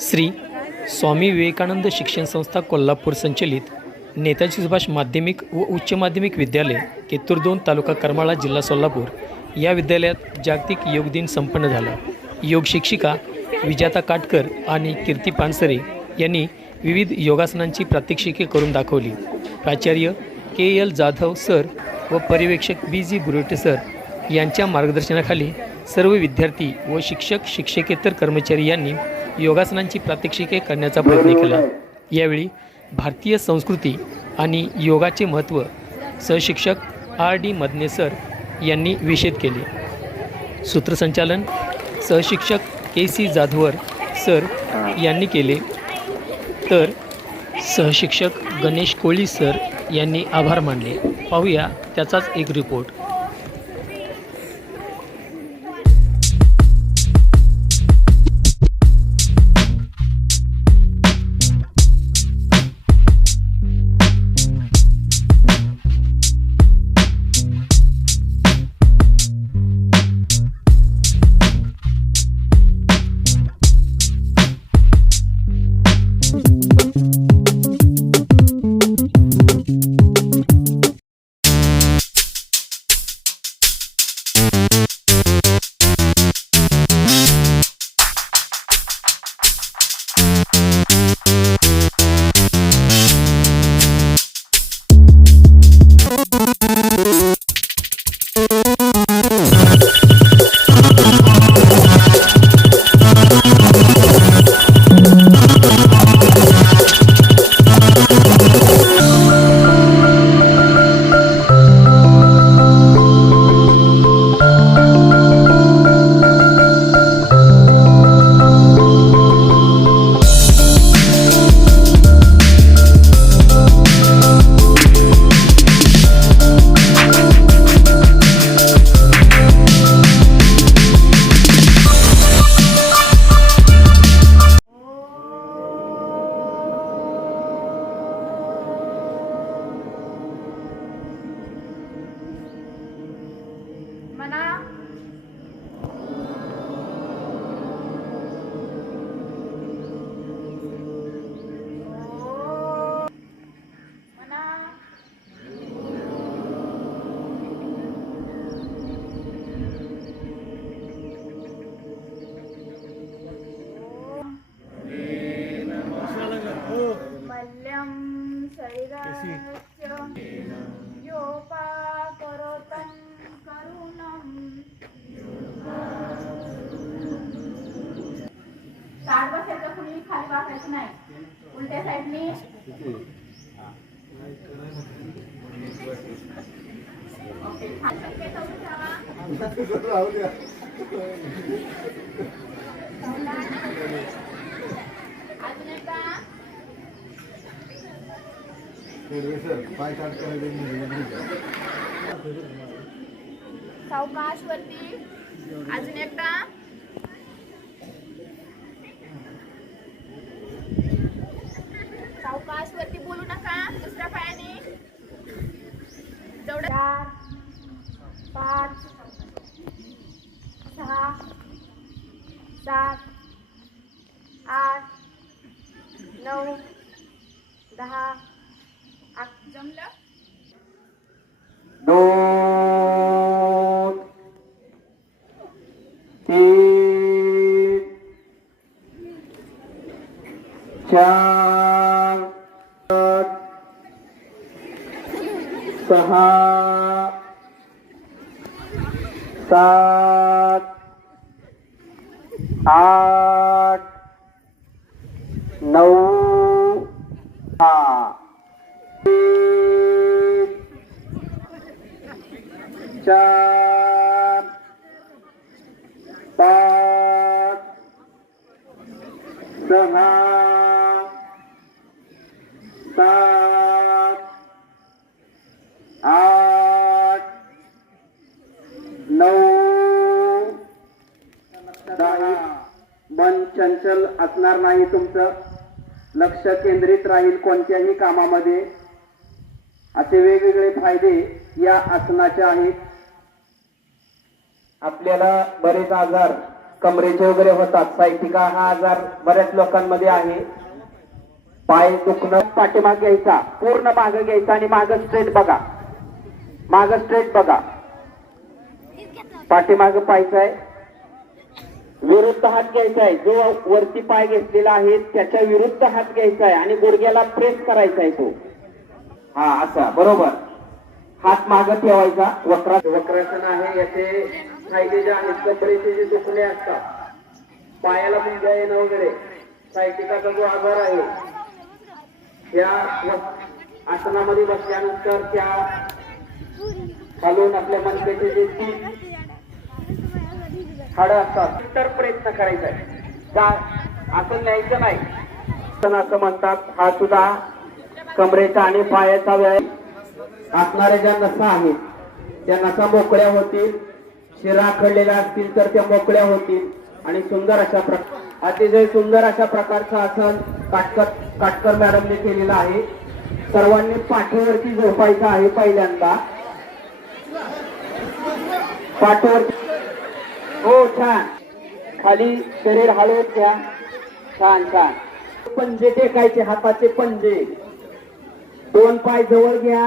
श्री स्वामी विवेकानंद शिक्षण संस्था कोल्हापूर संचलित नेताजी सुभाष माध्यमिक व उच्च माध्यमिक विद्यालय केतूर दोन तालुका करमाळा जिल्हा सोलापूर. या विद्यालयात जागतिक योग दिन संपन्न झाला. योग शिक्षिका विजाता काटकर आणि कीर्ती पानसरे यांनी विविध योगासनांची प्रात्यक्षिके करून दाखवली. प्राचार्य के एल जाधव सर व पर्यवेक्षक बी जी बुरुटे सर यांच्या मार्गदर्शनाखाली सर्व विद्यार्थी व शिक्षक शिक्षकेतर कर्मचारी यांनी योगासनांची प्रात्यक्षिके करण्याचा प्रयत्न केला. यावेळी भारतीय संस्कृती आणि योगाचे महत्त्व सहशिक्षक आर डी मदने सर यांनी विषेद केले. सूत्रसंचालन सहशिक्षक के सी जाधवर सर यांनी केले. तर सहशिक्षक गणेश कोळी सर यांनी आभार मानले. पाहूया त्याचाच एक रिपोर्ट सावकाश वरती अजून एकदा. सावकाश वरती बोलू नका दुसऱ्या पायाने. जेवढं चार पाच सहा सात आठ नऊ दहा अक- जमलं? दोन तीन चार सहा सात आठ नऊ दहा. तीन चार पाच सहा सात आठ नऊ दहा मन चंचल असणार नाही तुमचं? लक्ष केंद्रित राहील कोणत्याही कामामध्ये. असे वेगवेगळे फायदे या आसनाचे आहेत. आपल्याला बरेच आजार कमरेचे वगैरे होतात. सायटिका हा आजार बऱ्याच लोकांमध्ये आहे. पाय दुखणं पाठीमाग घ्यायचा पूर्ण माग घ्यायचा आणि माग स्ट्रेट बघा. माग स्ट्रेट बघा. पाठीमाग पाहायचं आहे विरुद्ध हात घ्यायचा आहे. जो वरती पाय घेतलेला आहे त्याच्या विरुद्ध हात घ्यायचा आहे आणि गुडघ्याला प्रेस करायचा आहे तो. हा असा बरोबर. हात माग ठेवायचा वक्रा वक्रासन आहे याचे फायदे जे आहेत कपडेचे जे दुखणे असतात पायाला मुंग्या येणं वगैरे सायटिकाचा जो आजार आहे त्या आसनामध्ये बसल्यानंतर त्या खालून आपल्या मनकेचे जे तीन हाडं असतात तर प्रयत्न करायचा आहे. असं न्यायचं नाही. असं म्हणतात हा सुद्धा कमरेचा आणि पायाचा व्यायाम. असणाऱ्या ज्या नसा आहेत त्या नसा मोकळ्या होतील. शिरा खडलेल्या असतील तर त्या मोकळ्या होतील. आणि सुंदर अशा प्रकार अतिशय सुंदर अशा प्रकारचं आसन काटकर काटकर मॅडमने केलेलं आहे. सर्वांनी पाठीवरती झोपायचं आहे पहिल्यांदा. पाठीवरती हो छान. खाली शरीर हलवत घ्या. छान छान. पंजे टेकायचे हाताचे पंजे. दोन पाय जवळ घ्या.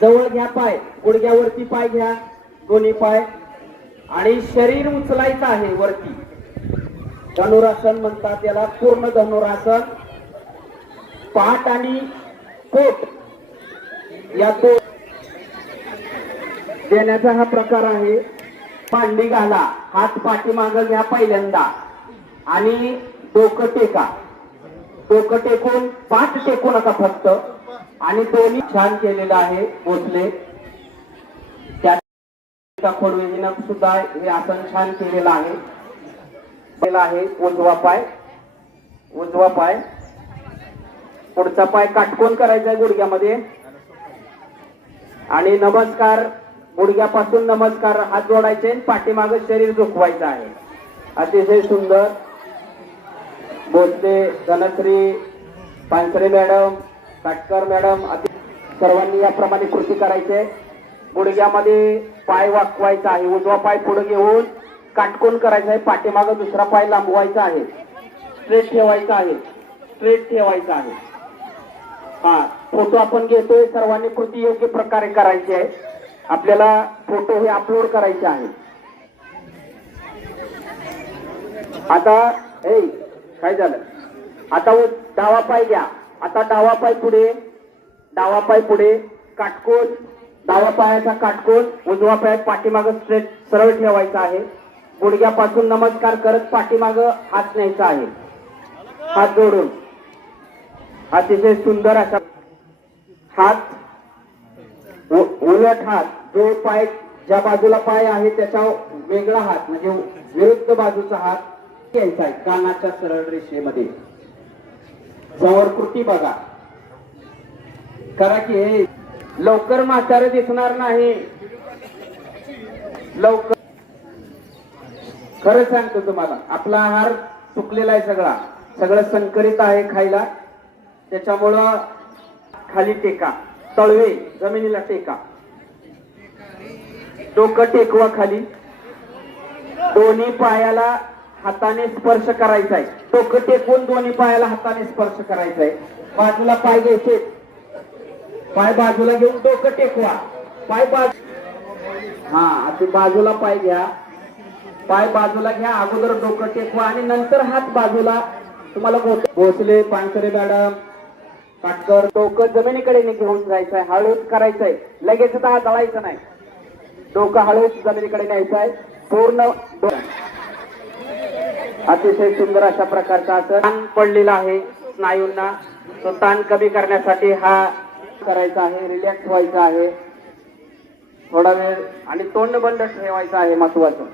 जवळ घ्या पाय. गुडघ्यावरती पाय घ्या. दोन्ही पाय. आणि शरीर उचलायचं आहे वरती. धनुरासन म्हणतात याला पूर्ण धनुरासन. पाठ आणि पोट. या दोन देण्याचा हा प्रकार आहे. पांडी घाला हात पाठीमाग घ्या पहिल्यांदा. आणि डोकं टेका. डोकं टेकून पाठ टेकू नका फक्त. आणि दोन्ही छान केलेलं आहे भोसले त्या खोडवेजीनं सुद्धा हे आसन छान केलेलं आहे. केलेलं आहे उजवा पाय. उजवा पाय. पुढचा पाय काटकोन करायचा आहे गुडघ्यामध्ये. आणि नमस्कार. गुडघ्यापासून नमस्कार हात जोडायचे आणि पाठीमागं शरीर दुखवायचं आहे. अतिशय सुंदर. बोलते धनश्री पानसरे मॅडम काटकर मॅडम अति सर्वांनी याप्रमाणे कृती करायची. आहे गुडघ्यामध्ये पाय वाकवायचा आहे. उजवा पाय पुढे घेऊन काटकोन करायचा आहे. पाठीमागं दुसरा पाय लांबवायचा आहे. स्ट्रेट ठेवायचा आहे. स्ट्रेट ठेवायचा आहे. हा फोटो आपण घेतोय. सर्वांनी कृती योग्य प्रकारे करायची. आहे आपल्याला फोटो हे अपलोड करायचे आहे. आता ए काय झालं? आता उ- डावा पाय घ्या. आता डावा पाय पुढे. डावा पाय पुढे. काटकोन. डावा पायाचा काटकोन. उजवा पाय पाठीमाग स्ट्रेट सरळ ठेवायचा आहे. गुडघ्यापासून नमस्कार करत पाठीमाग हात न्यायचा आहे. हात जोडून. अतिशय सुंदर असा हात उलट हात जो पाय ज्या बाजूला पाय आहे त्याचा वेगळा हात म्हणजे विरुद्ध बाजूचा हात घ्यायचा आहे कानाच्या सरळ रेषेमध्ये. जवळ कृती बघा. करा की हे लवकर म्हातारे दिसणार नाही. लवकर. खरं सांगतो तुम्हाला आपला आहार चुकलेला आहे सगळा. सगळं संकरित आहे खायला. त्याच्यामुळं खाली टेका. तळवे जमिनीला टेका. डोकं टेकवा खाली. दोन्ही पायाला हाताने स्पर्श करायचा आहे डोकं टेकून दोन्ही पायाला हाताने स्पर्श करायचा आहे बाजूला पाय घ्यायचे. पाय बाजूला घेऊन डोकं टेकवा. पाय बाजू हा आता बाजूला पाय घ्या. पाय बाजूला घ्या. अगोदर डोकं टेकवा आणि नंतर हात बाजूला. तुम्हाला भोसले पानसरे मॅडम. काटकर डोकं जमिनीकडे घेऊन जायचंय हळूच करायचंय. आहे लगेच तर दळायचं नाही. डोकं हळूच जमिनीकडे न्यायचं आहे पूर्ण अतिशय सुंदर अशा प्रकारचा असं ताण पडलेला आहे स्नायूंना. तो ताण कमी करण्यासाठी हा करायचा आहे रिलॅक्स व्हायचा आहे. थोडा वेळ आणि तोंड बंद ठेवायचं आहे महत्वाचं.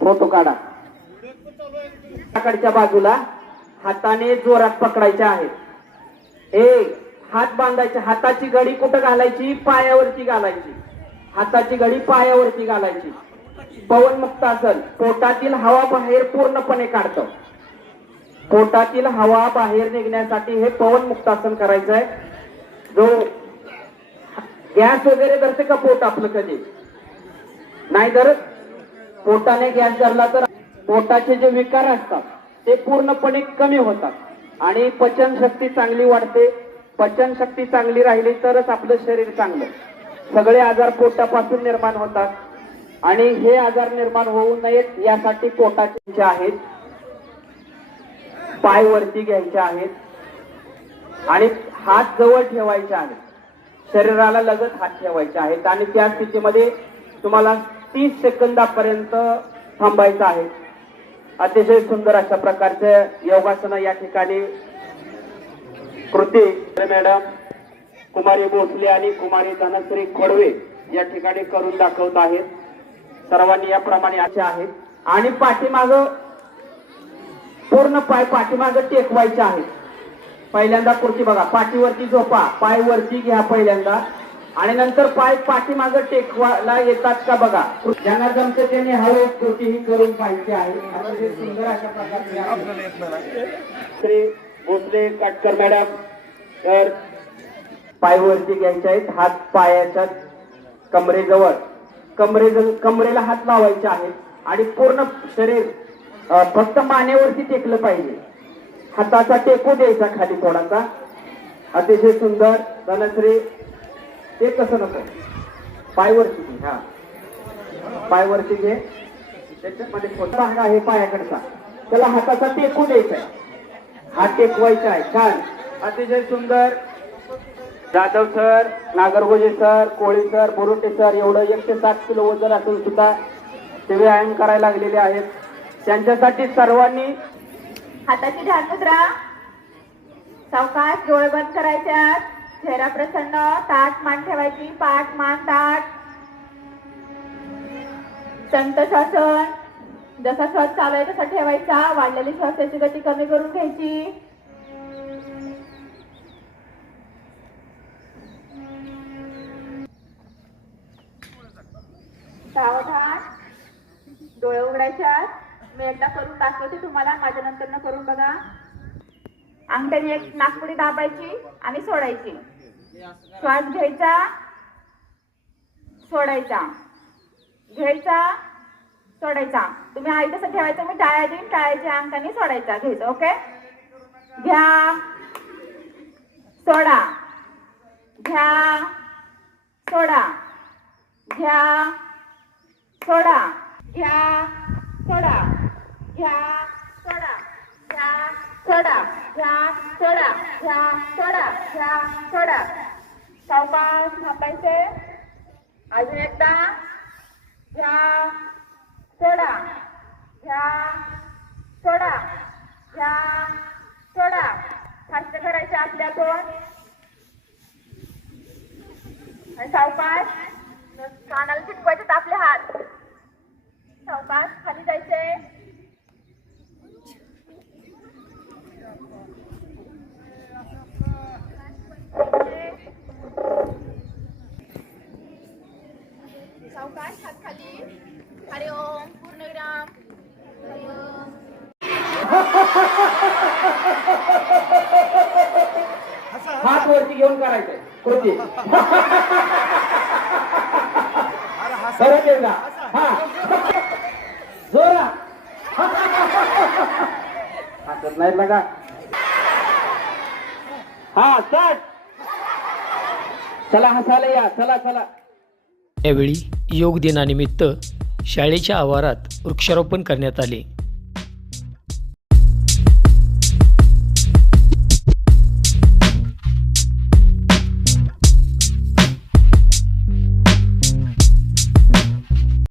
फोटो काढा. बाजूला. हाताने जोरात पकडायच्या आहेत. एक हात बांधायचे. हाताची घडी कुठं घालायची? पायावरती घालायची. हाताची घडी पायावरती घालायची. पवन मुक्त असल. पोटातील हवा बाहेर पूर्णपणे काढतं. पोटातील हवा बाहेर निघण्यासाठी हे पवन मुक्तासन करायचं आहे. जो गॅस वगैरे धरते का पोट आपलं कधी? नाही धरत. पोटाने गॅस धरला तर पोटाचे जे विकार असतात ते पूर्णपणे कमी होतात. आणि पचनशक्ती चांगली वाढते. पचनशक्ती चांगली राहिली तरच आपलं शरीर चांगलं. सगळे आजार पोटापासून निर्माण होतात. आणि हे आजार निर्माण होऊ नयेत यासाठी पोटाचे जे आहेत. पाय वरती घ्यायचे आहेत. आणि हात जवळ ठेवायचे आहेत. शरीराला लगत हात ठेवायचे आहेत. आणि त्या स्थितीमध्ये तुम्हाला तीस सेकंदापर्यंत थांबायचं आहे. अतिशय सुंदर अशा प्रकारचे योगासनं या ठिकाणी कृती मॅडम. कुमारी भोसले आणि कुमारी धनश्री खोडवे या ठिकाणी करून दाखवत आहेत. सर्वांनी याप्रमाणे असे आहेत. आणि पाठीमाग पूर्ण पाय पाठीमाग टेकवायचे आहेत. पहिल्यांदा कृती बघा पाठीवरती झोपा पायवरती घ्या पहिल्यांदा. आणि नंतर पाय पाठीमाग टेकवायला येतात का बघा. ज्यांना जमते त्यांनी हवे कृती ही करून पाहिजे आहे. सुंदर अशा प्रकारचे श्री भोसले काटकर मॅडम तर पाय वरती घ्यायचे आहेत हात पायाच्या कमरेजवळ. कमरे कमरेला हात लावायचे आहेत आणि पूर्ण शरीर फक्त मानेवरती टेकलं पाहिजे. हाताचा टेकू द्यायचा खाली थोडासा अतिशय सुंदर. धनश्री ते कसं नको? पायवरती घे हा. पायवरती घे. त्याच्यामध्ये कोणता हा आहे पायाकडचा? त्याला हाताचा टेकू द्यायचा आहे. हात टेकवायचा आहे. छान. अतिशय सुंदर. Jadhav sir Nagargoje sir Koli sir Borute sir एवढं एकशे सात किलो वजन असून सुद्धा ते व्यायाम करायला लागलेले आहेत. त्यांच्यासाठी सर्वांनी हाताची ढाल मुद्रा सावकाश डोळे बंद करायच्या चेहरा प्रसन्न ताट मान ठेवायची पाठ मान ताट. संत श्वासन जसा श्वास चालू आहे तसा ठेवायचा. वाढलेली श्वासाची गती कमी करून घ्यायची. सावधान. डोळे उघडायच्या मी एकदा करून दाखवते तुम्हाला. माझ्या नंतर करून बघा. अंगठ्याने एक नागपुडी दाबायची आणि सोडायची. श्वास घ्यायचा सोडायचा. घ्यायचा सोडायचा. तुम्ही आई तसं ठेवायचं मी टाळ्या देईन टाळ्याच्या अंकाने सोडायचा. घ्यायचं ओके? घ्या. सोडा. घ्या. सोडा. घ्या. सोडा. घ्या. सोडा. घ्या. सोडा. घ्या. सोडा. घ्या. सोडा. घ्या. सोडा. घ्या. सोडा. सावकाश थापायचे. अजून एकदा घ्या सोडा. घ्या सोडा. घ्या सोडा. फास्ट करायचे आपल्यातून आणि सावकाश कानाला चिटकवायचे आपले हात. सावकाश खाली जायचे सावकाश हात खाली हरि ओम पूर्णविराम हरि ओम हात वरती घेऊन करायचंय. कृती परत का हा. जोरा. हसत नाही बघा. हा चट चला हसायला या. चला चला. यावेळी योग दिनानिमित्त शाळेच्या आवारात वृक्षारोपण करण्यात आले.